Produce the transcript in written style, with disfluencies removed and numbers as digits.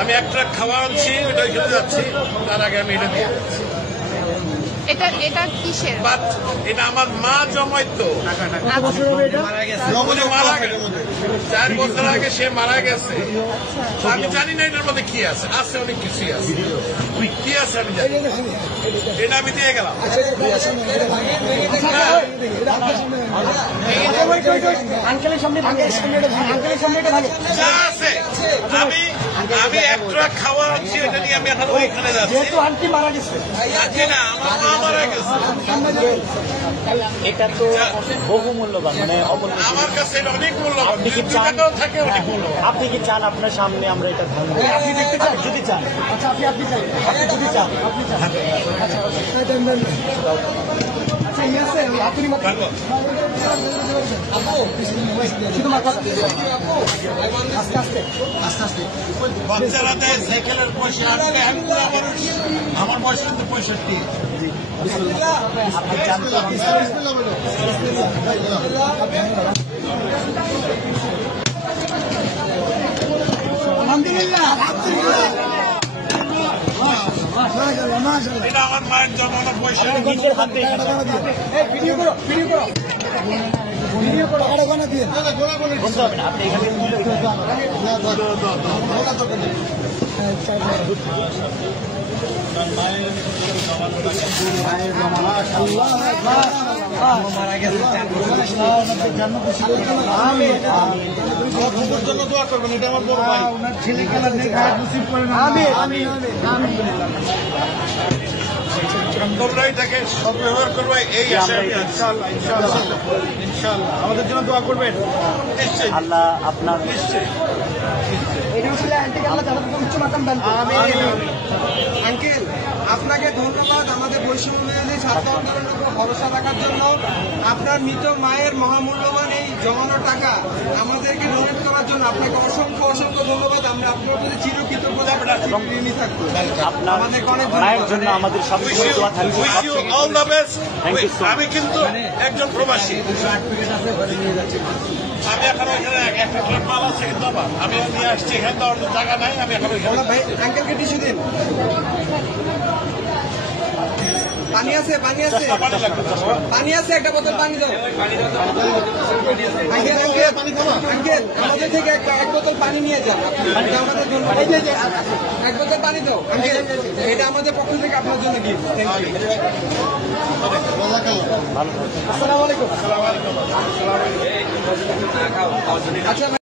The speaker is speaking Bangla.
আমি এক ট্রাক খাওয়া আনছি, ওটা খেতে যাচ্ছি, তার আগে আমি এটা দিয়ে এটা কিসের? এটা আমার মা জমাইতো, মারা গেছে 4 বছর আগে, সে মারা গেছে। আমি জানি না এটার মধ্যে কি আছে, অনেক কিছুই আছে, কি আছে আমি জানি, এটা আমি দিয়ে গেলাম। যা আছে আমি এক ট্রাক খাওয়া আনছি, এটা নিয়ে আমি এখন ওইখানে যাচ্ছি। আন্টি মারা গেছে, না, আমার মা মারা গেছে। এটা তো বহু মূল্যবান, মানে আমার কাছে এটা অনেক মূল্যবান। আপনি কি চান, থাকে অনেক মূল্যবান। আপনি কি চান আপনার সামনে আমরা এটা ধারণ করি? আপনি দেখতে চান? যদি চান, আচ্ছা আপনি চান, আপনি যদি চান, আপনি চান, আচ্ছা বাচ্চারা দেয় সাইকেলের পয়সা, আমার বয়স কিন্তু 65। এটা আমার মায়ের জমানো পয়সা, নিজের হাতে বলতে হবে না, আপনি এখানে জন্য দোয়া করবেন। এটা আমার বড় ভাই, ওনার ছেলে খেলার তোমরা এটাকে সদ্ব্যবহার করবে, এই আশা ইনশাআল্লাহ। আমাদের জন্য দোয়া করবেন নিশ্চয়ই, আল্লাহ আপনার নিশ্চয়ই। আঙ্কেল, আপনাকে ধন্যবাদ আমাদের বৈষম্য বিরোধী ছাত্র আন্দোলনের উপর ভরসা রাখার জন্য। আপনার মৃত মায়ের মহামূল্যবান এই জমানো টাকা আমাদেরকে ডোনেট করার জন্য আপনাকে অসংখ্য অসংখ্য ধন্যবাদ। আমরা আপনার প্রতি চিরকৃতজ্ঞতা ঋণী থাকবো। আপনার মায়ের জন্য আমাদের সবসময় দোয়া থাকবে। All the best. Thank you so much. আমি কিন্তু একজন প্রবাসী, আমি এখন ওইখানে একটা ট্রাক মাল আছে, কিন্তু আমি নিয়ে আসছি, এখানে তো অন্য জায়গা নাই, আমি এখন ওইখানে। ভাই আঙ্কেলকে টিস্যু দিন। পানি আছে, পানি আছে, পানি আছে, একটা বোতল পানি দাও। আঙ্কেল আঙ্কেল আমাদের থেকে এক বোতল পানি নিয়ে যান, আমাদের জন্য এক বোতল পানি দাও আঙ্কেল, এটা আমাদের পক্ষ থেকে আপনার জন্য গিফট। আসসালামু আলাইকুম। আচ্ছা।